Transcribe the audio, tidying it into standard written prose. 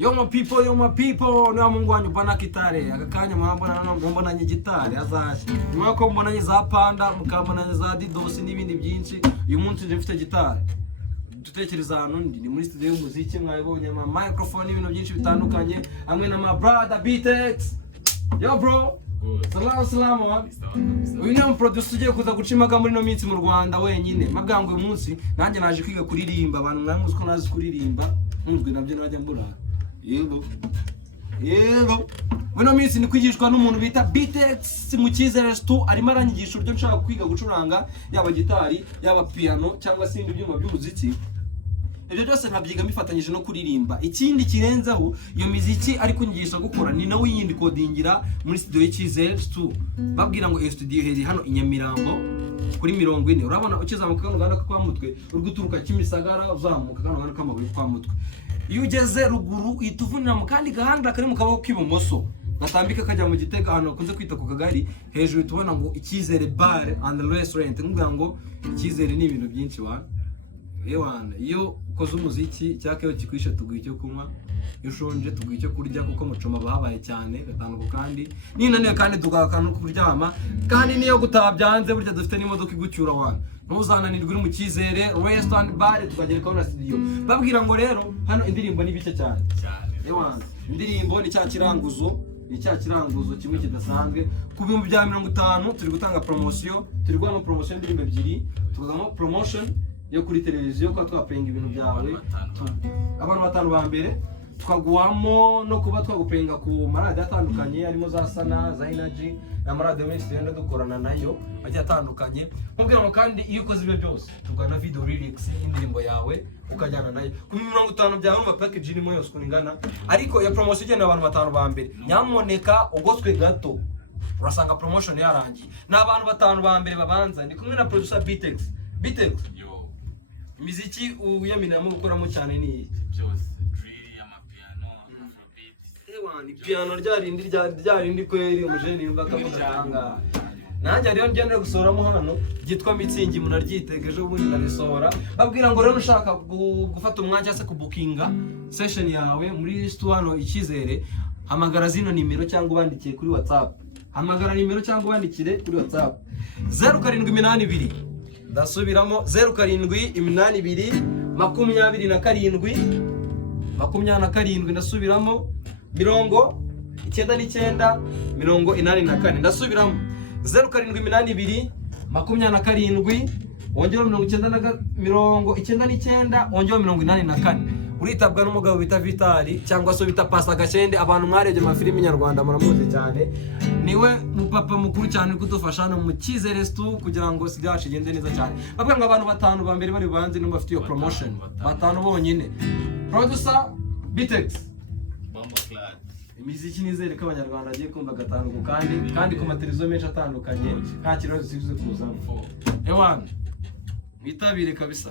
Yo my people, no mungu wanyu bana kitare. Akakanya mbona nye gitare azaje. Nyuma ko mbona nye za Panda, mukambona nye za Didos n'ibindi byinshi. Uyu munsi je mfite gitare. Dutekereza hano ndi muri studio y'umuziki mwabonye ama microphone ibintu byinshi bitandukanye hamwe na my brother Btex. Yo bro. Salamu. Uyu ni producer ugiye kuza gucimaga muri no minsi mu Rwanda wenyine. Mabwango uyu munsi nanjye naje kwiga kuririmba abantu mwamuzi ko nazi kuririmba. Nuzwe nabyo najya mbura. Yego. Muri minsi ni kwigishwa n'umuntu bita Btex mu Cyizere Stu arimo aranyigisha uburyo nshaka kwiga gucuranga yaba gitari yaba piano cyangwa se ibindi byuma by'umuziki. Ibyo byose nkabyiga mifatanyije no kuririmba. Ikindi kirenzaho iyo miziki ari kunyigisha gukora ni nawe yindi kodingira muri studio y'Cyizere Stu. Babwira ngo iyo studio heri hano inyamirambo kuri 40. Urabona ukizamuka kangana kwa mutwe urguturuka Kimisagara uzamuka kangana k'amabuye kwa mutwe. Iyo ugeze ruguru ituvunira mu kandi gahanda kari mu kaboko k'ibumoso gatambika kajya mu Gitega hano kunze kwita ku kagari hejuru tubona ngo Icyizere bar and restaurant nguvuga ngo Icyizere ni ibintu byinshi wa yewana iyo ukoze umuziki cyake kikwisha tuguye cyo kunywa yushonje tuguye cyo kurya kuko mucoma bahabaye cyane gatanduko kandi ninaniye kandi tugakana kuryama kandi niyo gutabyanze burya dufite n'imodoka igucyura wana ntuzananirwe uri mu Cyizere restaurant bar tukagera kwa studio babwira ngo rero hano indirimbo ni bice cyane yewana indirimbo ni cya kiranguzo kimwe kidasanzwe ku bihumbi bya 50 turi gutanga promotion turi guha promotion y'indirimbo ebyiri tugamo promotion yo kuri televiziyo ko twapenga ibintu byawe abantu batanu ba mbere twaguwamo no kuba twagupenga ku marade atandukanye arimo za Sana za Energy na marade menshi tugenda dukorana nayo agiye atandukanye mubwira ngo kandi iyo ukoze ibyo byose tugana video lyrics y'indirimbo yawe ukajyana nayo ku 50 byawe umva package irimo yose kuningana ariko ya promotion igenda abantu batanu ba mbere nyamoneka ugoswe gato urasanga promotion yarangiye n'abantu batanu ba mbere babanza ndi kumwe na producer Btex imiziki uyaminamo gukoramo cyane ni byose drill amapiano afrobeat piano ryarindi kweri umujeni yumva kamutanga nanjye rero ngende gusoramo hano gitwa Mitsingi munaryitegeje ubundi narisora babwira ngo rero ushaka gufata umwanya se kubukinga session yawe muri studio Icyizere hamagara zino nimero cyangwa ubandikiye kuri WhatsApp hamagara nimero cyangwa ubandikire kuri WhatsApp 0782 ndasubiramo 0782 27 ndasubiramo 99 84 ndasubiramo 0782 27 ongera 99 ongera 84 uritabwa n'umugabo bita Vitali cyangwa so bita Pasta Gakende abantu mwarebye amafilimi nyarwanda muramuzi cyane niwe mupapa mukuru cyane kudufasha no mu Cyizere Stu kugira ngo sigaje igende neza cyane babwa ngo abantu batanu ba mbere bari banze no bafite iyo promotion batanu bonyine producer Btex imiziki nizere ko abanyarwanda agiye kumva gatanu kandi ku mateleviziyo menshi atandukanye nta kibazo sivuze kuzamo ewana bitabire kabisa.